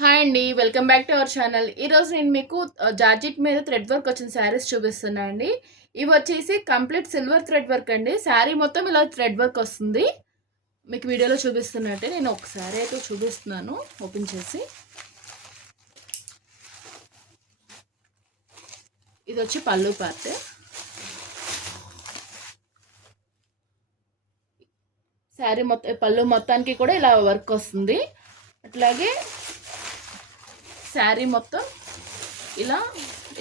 Hi అండి. Welcome back to our channel. ఈరోజు నేను మీకు జార్జెట్ మీద థ్రెడ్ వర్క్ వచ్చిన శారీస్ చూపిస్తున్నా అండి. ఇవొచ్చేసి కంప్లీట్ సిల్వర్ థ్రెడ్ వర్క్ అండి. శారీ మొత్తం ఇలా థ్రెడ్ వర్క్ వస్తుంది. మీకు వీడియోలో చూపిస్తున్నట్టే నేను ఒక శారీ అయితే చూపిస్తున్నాను ఓపెన్ చేసి. ఇదొచ్చి పళ్ళు పార్ట్. శారీ మొత్తం పళ్ళు మొత్తానికి కూడా ఇలా వర్క్ వస్తుంది. అట్లాగే శారీ మొత్తం ఇలా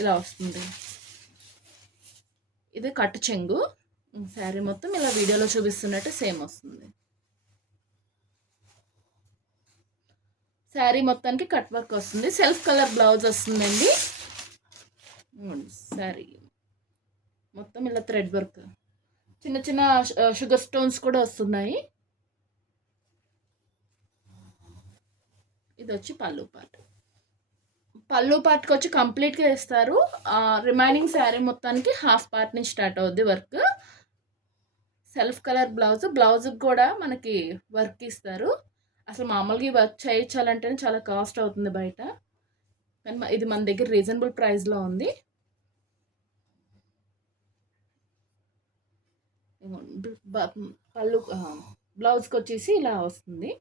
ఇలా వస్తుంది. ఇది కట్టు చెంగు. శారీ మొత్తం ఇలా వీడియోలో చూపిస్తున్నట్టు సేమ్ వస్తుంది. శారీ మొత్తానికి కట్ వర్క్ వస్తుంది. సెల్ఫ్ కలర్ బ్లౌజ్ వస్తుందండి. శారీ మొత్తం ఇలా థ్రెడ్ వర్క్, చిన్న చిన్న షుగర్ స్టోన్స్ కూడా వస్తున్నాయి. ఇది వచ్చి పళ్ళు పార్ట్. పళ్ళు పార్ట్కి వచ్చి కంప్లీట్గా ఇస్తారు. రిమైనింగ్ శారీ మొత్తానికి హాఫ్ పార్ట్ నుంచి స్టార్ట్ అవుద్ది వర్క్. సెల్ఫ్ కలర్ బ్లౌజ్కి కూడా మనకి వర్క్ ఇస్తారు. అసలు మామూలుగా ఈ వర్క్ చేయించాలంటేనే చాలా కాస్ట్ అవుతుంది బయట, కానీ ఇది మన దగ్గర రీజనబుల్ ప్రైస్లో ఉంది. పళ్ళు బ్లౌజ్కి వచ్చేసి ఇలా వస్తుంది.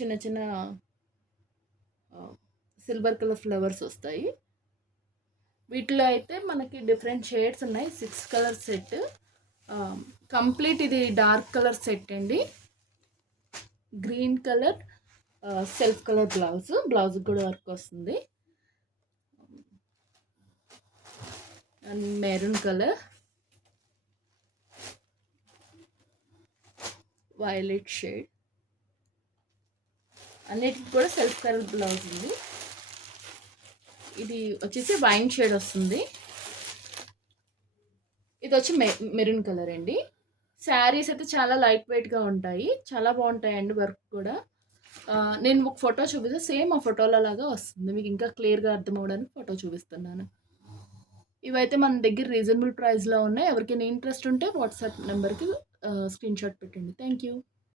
చిన్న చిన్న సిల్వర్ కలర్ ఫ్లవర్స్ వస్తాయి. వీటిలో అయితే మనకి డిఫరెంట్ షేడ్స్ ఉన్నాయి. 6 కలర్ సెట్. కంప్లీట్ ఇది డార్క్ కలర్ సెట్ అండి. Green colour self colour blouse కూడా వర్క్ వస్తుంది. And maroon colour, violet shade, అన్నిటికి కూడా సెల్ఫ్ కలర్ బ్లౌజ్ ఉంది. ఇది వచ్చేసి వైన్ షేడ్ వస్తుంది. ఇది వచ్చి మెరూన్ కలర్ అండి. శారీస్ అయితే చాలా లైట్ వెయిట్గా ఉంటాయి, చాలా బాగుంటాయండి. వర్క్ కూడా నేను ఒక ఫోటో చూపిస్తే సేమ్ ఆ ఫోటోలో లాగా వస్తుంది. మీకు ఇంకా క్లియర్గా అర్థం అవ్వడానికి ఫోటో చూపిస్తున్నాను. ఇవైతే మన దగ్గర రీజనబుల్ ప్రైస్లో ఉన్నాయి. ఎవరికైనా ఇంట్రెస్ట్ ఉంటే వాట్సాప్ నెంబర్కి స్క్రీన్ షాట్ పెట్టండి. Thank you.